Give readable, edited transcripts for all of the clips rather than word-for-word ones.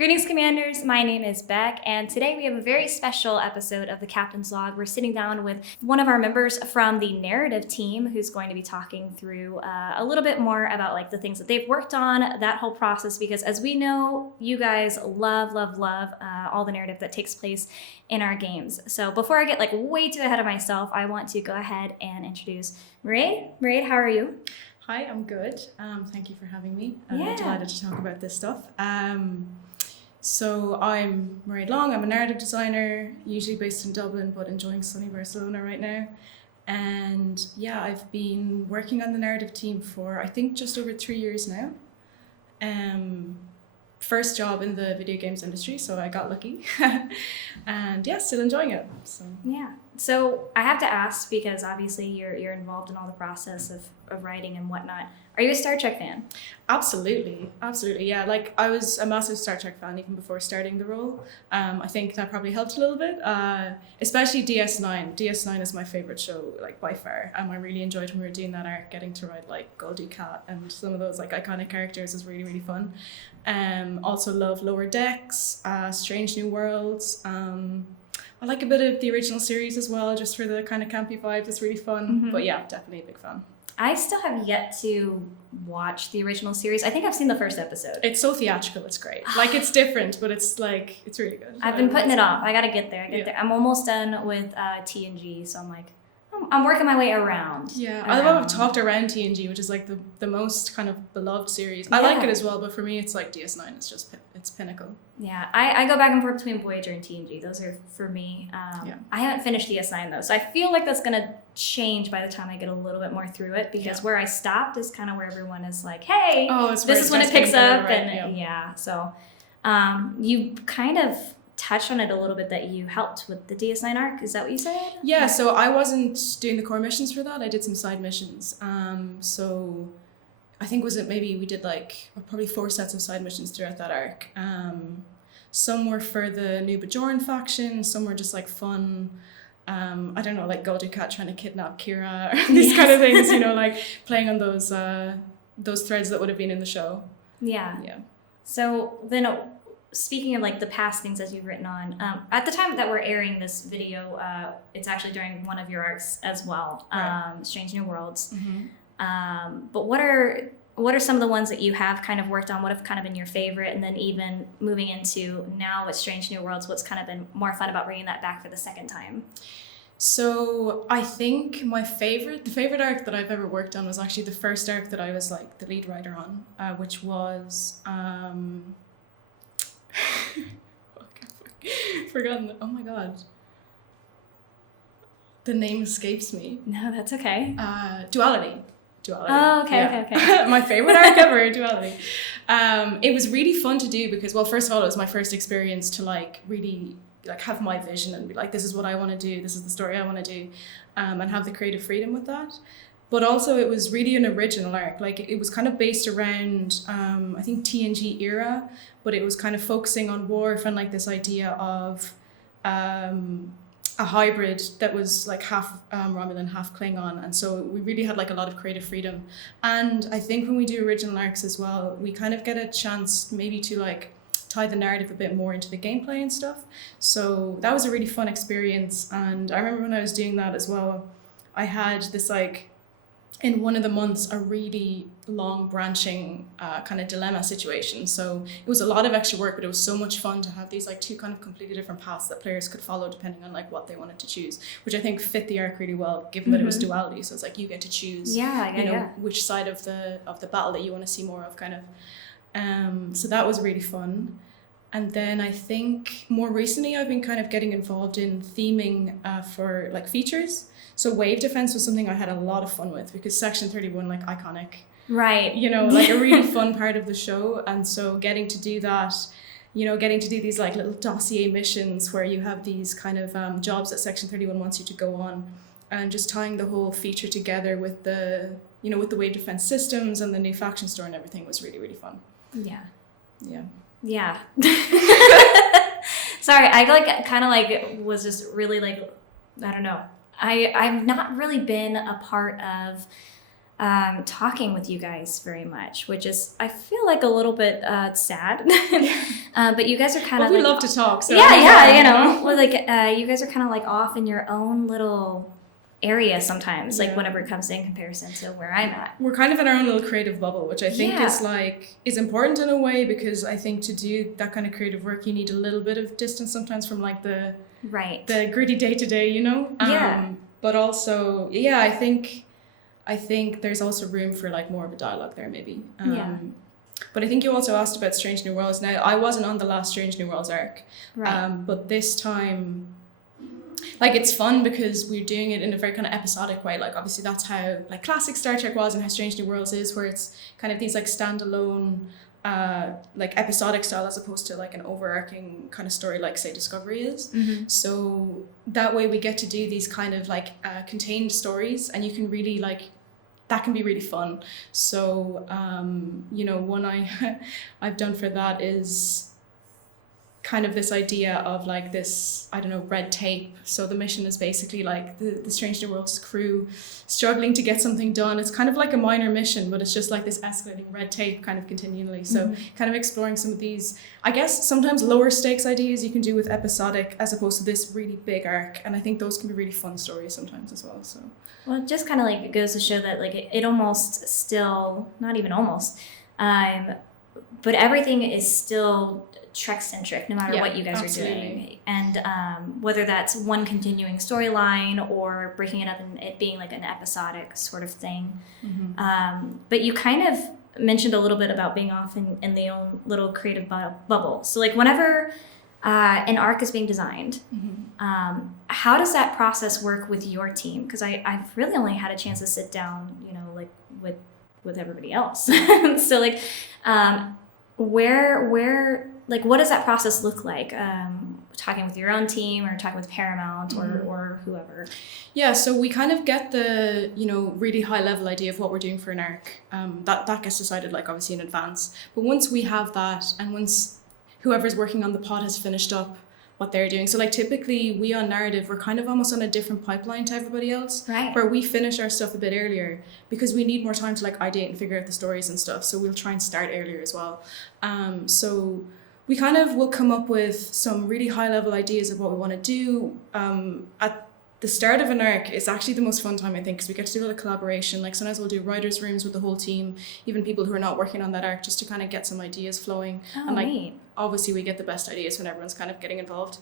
Greetings, Commanders. My name is Beck, and today we have a very special episode of the Captain's Log. We're sitting down with one of our members from the narrative team who's going to be talking through a little bit more about like the things that they've worked on, that whole process, because as we know, you guys love all the narrative that takes place in our games. So before I get like way too ahead of myself, I want to go ahead and introduce Mairead. Mairead, how are you? Hi, I'm good. Thank you for having me. Yeah. Delighted to talk about this stuff. So I'm Mairead Long. I'm a narrative designer, usually based in Dublin, but enjoying sunny Barcelona right now. And yeah, I've been working on the narrative team for I think just over 3 years now. First job in the video games industry, so I got lucky. And yeah, still enjoying it. So yeah. So I have to ask, because obviously you're involved in all the process of writing and whatnot. Are you a Star Trek fan? Absolutely. Yeah, like I was a massive Star Trek fan even before starting the role. I think that probably helped a little bit, especially DS9. DS9 is my favorite show, like by far. I really enjoyed when we were doing that arc, getting to write like Goldie Cat and some of those like iconic characters was really, really fun. Also love Lower Decks, Strange New Worlds. I like a bit of the original series as well, just for the kind of campy vibes. It's really fun. Mm-hmm. But yeah, definitely a big fan. I still have yet to watch the original series. I think I've seen the first episode. It's so theatrical. It's great. Like, it's different, but it's like, it's really good. I've been putting it off. I got to get there. There. I'm almost done with TNG, so I'm like, I'm working my way around. Yeah, I love I've talked around TNG, which is like the most kind of beloved series. Yeah. I like it as well, but for me, it's like DS9. It's pinnacle. Yeah, I go back and forth between Voyager and TNG. Those are for me. I haven't finished DS9 though, so I feel like that's gonna change by the time I get a little bit more through it, because where I stopped is kind of where everyone is like, hey, this is when it picks up, right? And so you kind of touched on it a little bit, that you helped with the DS9 arc. Is that what you said? Yeah, so I wasn't doing the core missions for that. I did some side missions. So I think maybe we did like probably 4 sets of side missions throughout that arc. Some were for the New Bajoran faction, some were just like fun. I don't know, like Goldie Cat trying to kidnap Kira, or these kind of things, like playing on those threads that would have been in the show. Yeah. So then, speaking of like the past things that you've written on, at the time that we're airing this video, it's actually during one of your arcs as well, right. Strange New Worlds. Mm-hmm. But what are some of the ones that you have kind of worked on? What have kind of been your favorite? And then even moving into now with Strange New Worlds, what's kind of been more fun about bringing that back for the second time? So I think the favorite arc that I've ever worked on was actually the first arc that I was like the lead writer on, which was forgotten. Oh my god, the name escapes me. No, that's okay. Duality. Oh, okay. My favorite arc ever, Duality. It was really fun to do because, well, first of all, it was my first experience to like really like have my vision and be like, this is what I want to do, this is the story I want to do, and have the creative freedom with that. But also it was really an original arc. Like it was kind of based around, I think TNG era, but it was kind of focusing on Worf and like this idea of a hybrid that was like half Romulan, half Klingon. And so we really had like a lot of creative freedom. And I think when we do original arcs as well, we kind of get a chance maybe to like tie the narrative a bit more into the gameplay and stuff. So that was a really fun experience. And I remember when I was doing that as well, I had this like, in one of the months, a really long branching kind of dilemma situation. So it was a lot of extra work, but it was so much fun to have these like 2 kind of completely different paths that players could follow depending on like what they wanted to choose, which I think fit the arc really well, given that it was duality. So it's like you get to choose, which side of the battle that you want to see more of, kind of. So that was really fun. And then I think more recently I've been kind of getting involved in theming for like features. So wave defense was something I had a lot of fun with because Section 31, like iconic, right? Like a really fun part of the show. And so getting to do that, getting to do these like little dossier missions where you have these kind of jobs that Section 31 wants you to go on, and just tying the whole feature together with the wave defense systems and the new faction store and everything was really, really fun. Yeah. Sorry, I like kind of like was just really like, I don't know. I've not really been a part of talking with you guys very much, which is, I feel like, a little bit sad. But you guys are kind of we love to talk. So yeah, you know, well, like you guys are kind of like off in your own little area sometimes, like whenever it comes in comparison to where I'm at. We're kind of in our own little creative bubble, which I think is important in a way, because I think to do that kind of creative work, you need a little bit of distance sometimes from like the gritty day to day, you know? But also, I think there's also room for like more of a dialogue there maybe. But I think you also asked about Strange New Worlds. Now, I wasn't on the last Strange New Worlds arc, but this time, like, it's fun because we're doing it in a very kind of episodic way. Like, obviously that's how like classic Star Trek was, and how Strange New Worlds is, where it's kind of these like standalone like episodic style, as opposed to like an overarching kind of story like say Discovery is. So that way we get to do these kind of like contained stories, and you can really like, that can be really fun. So you know, one I've done for that is kind of this idea of like this, I don't know, red tape. So the mission is basically like the Strange New Worlds crew struggling to get something done. It's kind of like a minor mission, but it's just like this escalating red tape kind of continually. So kind of exploring some of these, I guess, sometimes lower stakes ideas you can do with episodic, as opposed to this really big arc. And I think those can be really fun stories sometimes as well. So, well, it just kind of like it goes to show that like it almost still, not even almost, but everything is still Trek-centric, no matter what you guys are doing. And whether that's one continuing storyline or breaking it up and it being like an episodic sort of thing. But you kind of mentioned a little bit about being off in the own little creative bubble. So like whenever an arc is being designed, how does that process work with your team? Because I've really only had a chance to sit down, you know, like with everybody else. So like where like what does that process look like, talking with your own team or talking with Paramount or whoever? Yeah, so we kind of get the, you know, really high level idea of what we're doing for an arc. That gets decided like obviously in advance. But once we have that, and once whoever's working on the pod has finished up what they're doing. So like typically we on narrative, we're kind of almost on a different pipeline to everybody else, where we finish our stuff a bit earlier because we need more time to like ideate and figure out the stories and stuff. So we'll try and start earlier as well. So we kind of will come up with some really high level ideas of what we want to do. At the start of an arc is actually the most fun time, I think, because we get to do a lot of collaboration. Like sometimes we'll do writers' rooms with the whole team, even people who are not working on that arc, just to kind of get some ideas flowing. And like, neat. Obviously we get the best ideas when everyone's kind of getting involved.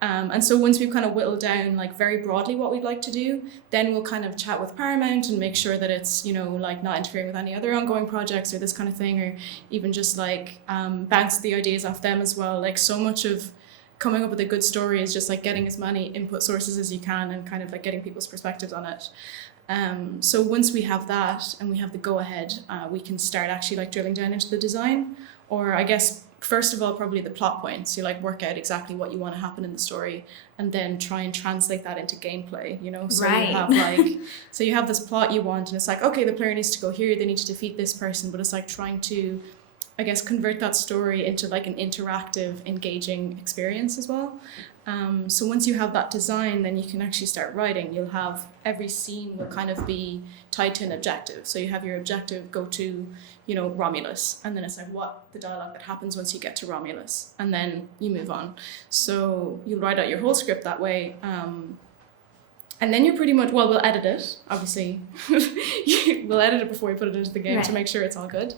And so once we've kind of whittled down like very broadly what we'd like to do, then we'll kind of chat with Paramount and make sure that it's, you know, like not interfering with any other ongoing projects or this kind of thing, or even just like bounce the ideas off them as well. Like so much of coming up with a good story is just like getting as many input sources as you can and kind of like getting people's perspectives on it. So once we have that and we have the go ahead, we can start actually like drilling down into the design, or I guess first of all probably the plot points. You like work out exactly what you want to happen in the story and then try and translate that into gameplay, you know. So you have like so you have this plot you want and it's like, okay, the player needs to go here, they need to defeat this person, but it's like trying to, I guess, convert that story into like an interactive, engaging experience as well. So once you have that design, then you can actually start writing. You'll have every scene will kind of be tied to an objective. So you have your objective go to, you know, Romulus, and then it's like what the dialogue that happens once you get to Romulus, and then you move on. So you'll write out your whole script that way. And then you're pretty much, well, we'll edit it, obviously. We'll edit it before we put it into the game to make sure it's all good.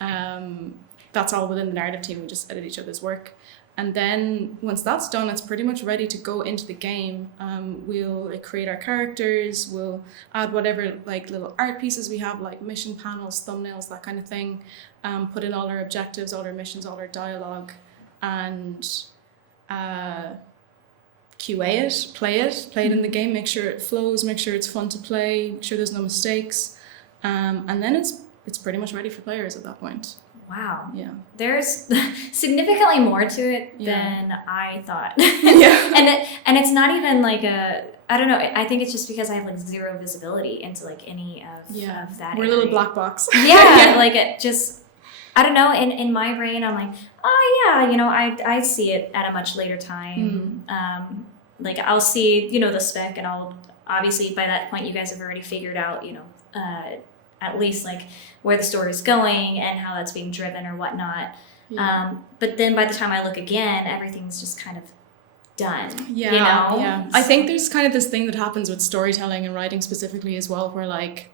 That's all within the narrative team. We just edit each other's work. And then once that's done, it's pretty much ready to go into the game. We'll like, create our characters. We'll add whatever like little art pieces we have, like mission panels, thumbnails, that kind of thing. Put in all our objectives, all our missions, all our dialogue, and QA it, play it in the game, make sure it flows, make sure it's fun to play, make sure there's no mistakes. And then it's pretty much ready for players at that point. Wow. Yeah. There's significantly more to it than I thought. And it's not even like I don't know, I think it's just because I have like zero visibility into like any of that. We're a little black box. Like it just, I don't know, in my brain I'm like, oh yeah, you know, I see it at a much later time. Like I'll see, you know, the spec, and I'll obviously by that point you guys have already figured out, you know, at least like where the story's going and how that's being driven or whatnot. Yeah. But then by the time I look again, everything's just kind of done. Yeah, you know? yeah. I think there's kind of this thing that happens with storytelling and writing specifically as well, where like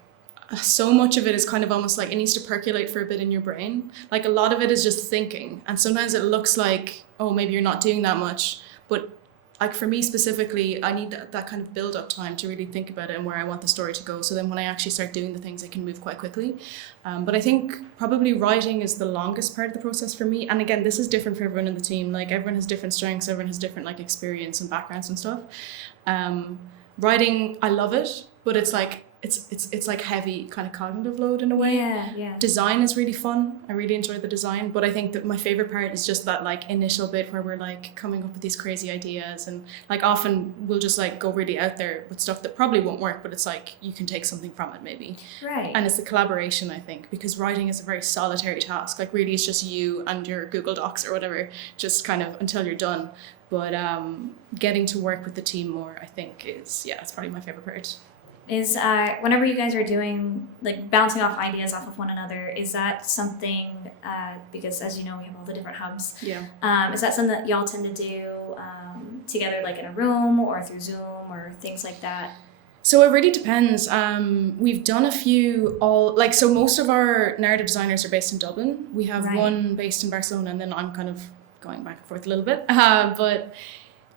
so much of it is kind of almost like it needs to percolate for a bit in your brain. Like a lot of it is just thinking, and sometimes it looks like, oh, maybe you're not doing that much, but like for me specifically, I need that kind of build up time to really think about it and where I want the story to go. So then when I actually start doing the things, I can move quite quickly. But I think probably writing is the longest part of the process for me. And again, this is different for everyone in the team. Like everyone has different strengths, everyone has different like experience and backgrounds and stuff. Writing, I love it, but it's like, it's like heavy kind of cognitive load in a way. Yeah. Design is really fun. I really enjoy the design, but I think that my favorite part is just that like initial bit where we're like coming up with these crazy ideas, and like often we'll just like go really out there with stuff that probably won't work, but it's like you can take something from it maybe. Right. And it's the collaboration, I think, because writing is a very solitary task. Like really it's just you and your Google Docs or whatever, just kind of until you're done. But getting to work with the team more, I think it's probably my favorite part. Is whenever you guys are doing like bouncing off ideas off of one another, is that something because as you know we have all the different hubs, is that something that y'all tend to do together, like in a room or through Zoom or things like that? So it really depends. We've done a few so most of our narrative designers are based in Dublin. We have one based in Barcelona, and then I'm kind of going back and forth a little bit, but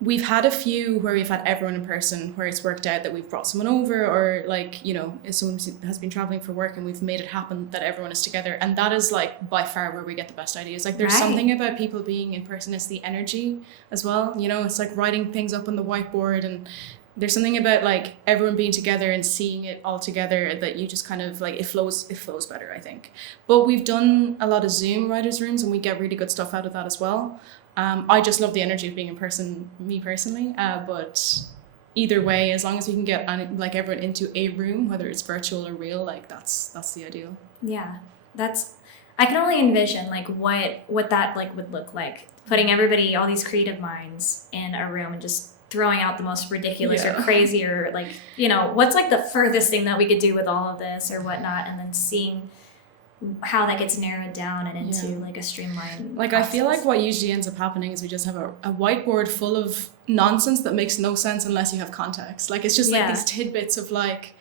we've had a few where we've had everyone in person, where it's worked out that we've brought someone over, or like, you know, if someone has been traveling for work and we've made it happen that everyone is together. And that is like by far where we get the best ideas. Like there's something about people being in person, it's the energy as well. You know, it's like writing things up on the whiteboard, and there's something about like everyone being together and seeing it all together that you just kind of like, it flows better, I think. But we've done a lot of Zoom writers' rooms, and we get really good stuff out of that as well. I just love the energy of being in person, me personally, but either way, as long as we can get like everyone into a room, whether it's virtual or real, like that's the ideal. Yeah, I can only envision like what that like would look like, putting everybody, all these creative minds in a room and just throwing out the most ridiculous or crazy or like, you know, what's like the furthest thing that we could do with all of this or whatnot, and then seeing how that gets narrowed down and into like a streamlined like process. I feel like what usually ends up happening is we just have a whiteboard full of nonsense that makes no sense unless you have context. Like it's just like these tidbits of like,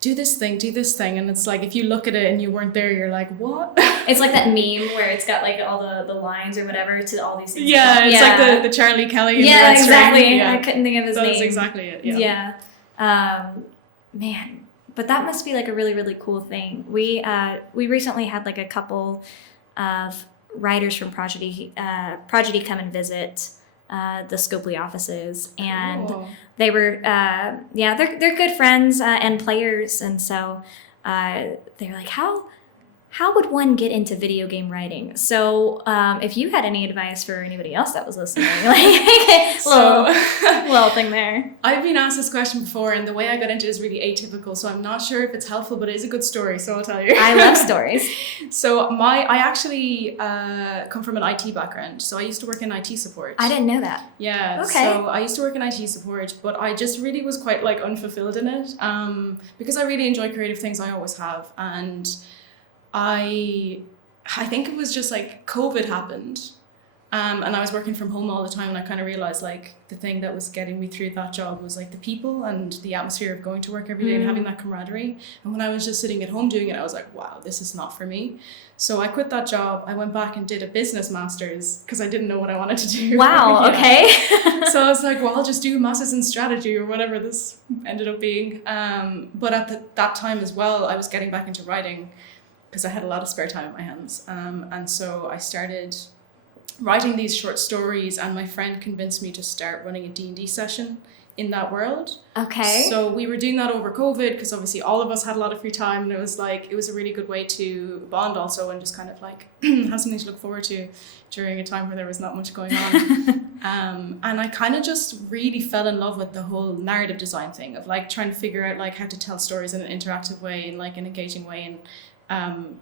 do this thing, and it's like if you look at it and you weren't there, you're like, what? It's like that meme where it's got like all the lines or whatever to all these things. It's like the Charlie Kelly. Yeah, exactly. I couldn't think of his name. That's exactly it. Yeah. Man. But that must be like a really, really cool thing. We recently had like a couple of writers from Prodigy come and visit the Scopely offices, and they were they're good friends and players, and so they were like, how would one get into video game writing? So if you had any advice for anybody else that was listening, like little thing there. I've been asked this question before, and the way I got into it is really atypical, so I'm not sure if it's helpful, but it is a good story, so I'll tell you. I love stories. So I actually come from an IT background, so I used to work in IT support. I didn't know that. Yeah, okay. So I used to work in IT support, but I just really was quite like unfulfilled in it, because I really enjoy creative things, I always have, and I think it was just like COVID happened, and I was working from home all the time, and I kind of realized like the thing that was getting me through that job was like the people and the atmosphere of going to work every day and having that camaraderie. And when I was just sitting at home doing it, I was like, wow, this is not for me. So I quit that job. I went back and did a business master's because I didn't know what I wanted to do. Wow. Okay. So I was like, well, I'll just do a master's in strategy or whatever this ended up being. But at that time as well, I was getting back into writing, because I had a lot of spare time in my hands. And so I started writing these short stories, and my friend convinced me to start running a D&D session in that world. Okay. So we were doing that over COVID, because obviously all of us had a lot of free time, and it was a really good way to bond also, and just kind of like have something to look forward to during a time where there was not much going on. And I kind of just really fell in love with the whole narrative design thing of like trying to figure out like how to tell stories in an interactive way and like an engaging way, and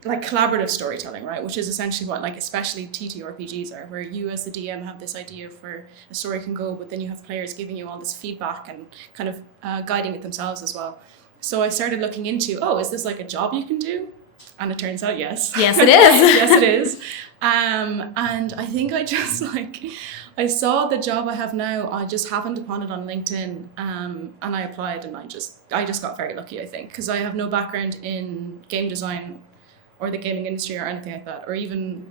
like collaborative storytelling, right? Which is essentially what like especially TTRPGs are, where you as the DM have this idea of where a story can go, but then you have players giving you all this feedback and kind of guiding it themselves as well. So I started looking into, is this like a job you can do? And it turns out, yes. Yes, it is. Yes, it is. And I think I just I saw the job I have now. I just happened upon it on LinkedIn, and I applied, and I just got very lucky, I think, because I have no background in game design or the gaming industry or anything like that, or even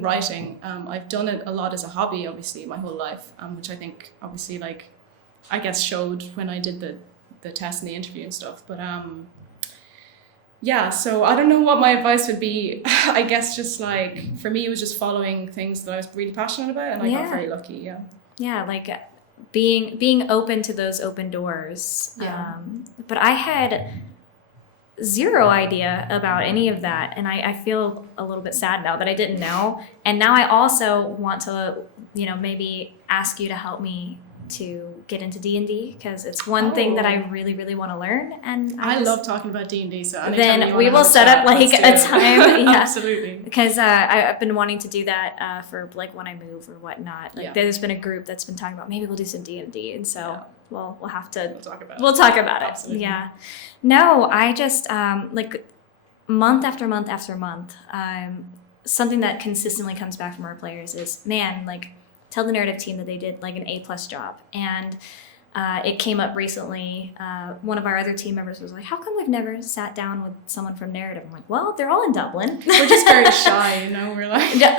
writing. I've done it a lot as a hobby, obviously, my whole life, which I think obviously I guess showed when I did the test and the interview and stuff. But yeah, so I don't know what my advice would be. I guess just for me, it was just following things that I was really passionate about, and I got very lucky. Yeah. Yeah, like being open to those open doors. Yeah. But I had zero idea about any of that, and I feel a little bit sad now that I didn't know. And now I also want to, maybe ask you to help me to get into D&D, because it's one thing that I really, really want to learn. And I love talking about D&D, so then we will set up a time. Yeah, absolutely. Because I've been wanting to do that for when I move or whatnot. There's been a group that's been talking about maybe we'll do some D&D, and so we'll have to. We'll talk about it. Absolutely. Yeah. No, I just month after month after month, something that consistently comes back from our players is, man, tell the narrative team that they did an A+ job. And it came up recently. One of our other team members was like, how come we've never sat down with someone from narrative? I'm like, well, they're all in Dublin. We're just very shy, we're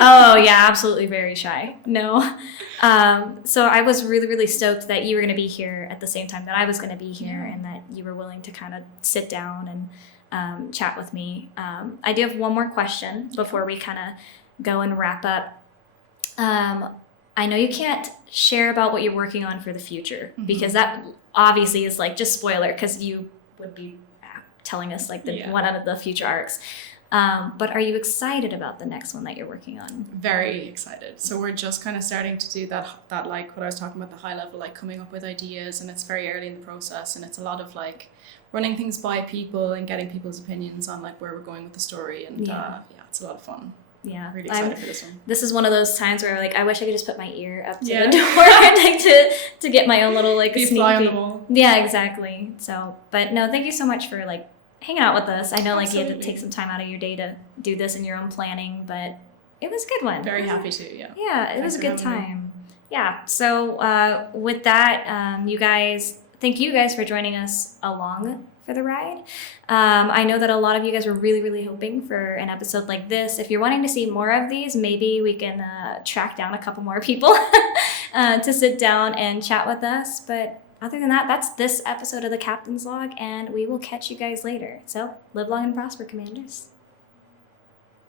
oh yeah, absolutely very shy. No. So I was really, really stoked that you were going to be here at the same time that I was going to be here, and that you were willing to kind of sit down and chat with me. I do have one more question before we kind of go and wrap up. I know you can't share about what you're working on for the future, because that obviously is just spoiler, because you would be telling us one out of the future arcs. But are you excited about the next one that you're working on? Very excited. So we're just kind of starting to do that what I was talking about, the high level, coming up with ideas, and it's very early in the process, and it's a lot of running things by people and getting people's opinions on where we're going with the story, and it's a lot of fun. Yeah, really excited for this one. This is one of those times where I wish I could just put my ear up to the door to get my own little be sneak fly on peek. the wall. Yeah, exactly. So, but no, thank you so much for hanging out with us. I know Absolutely. you had to take some time out of your day to do this in your own planning, but it was a good one. Very happy to. Yeah. Yeah, it Thanks was a for good having me. time. Yeah. So with that, thank you guys for joining us along for the ride. I know that a lot of you guys were really, really hoping for an episode like this. If you're wanting to see more of these, maybe we can track down a couple more people to sit down and chat with us. But other than that, that's this episode of the Captain's Log, and we will catch you guys later. So live long and prosper, Commanders.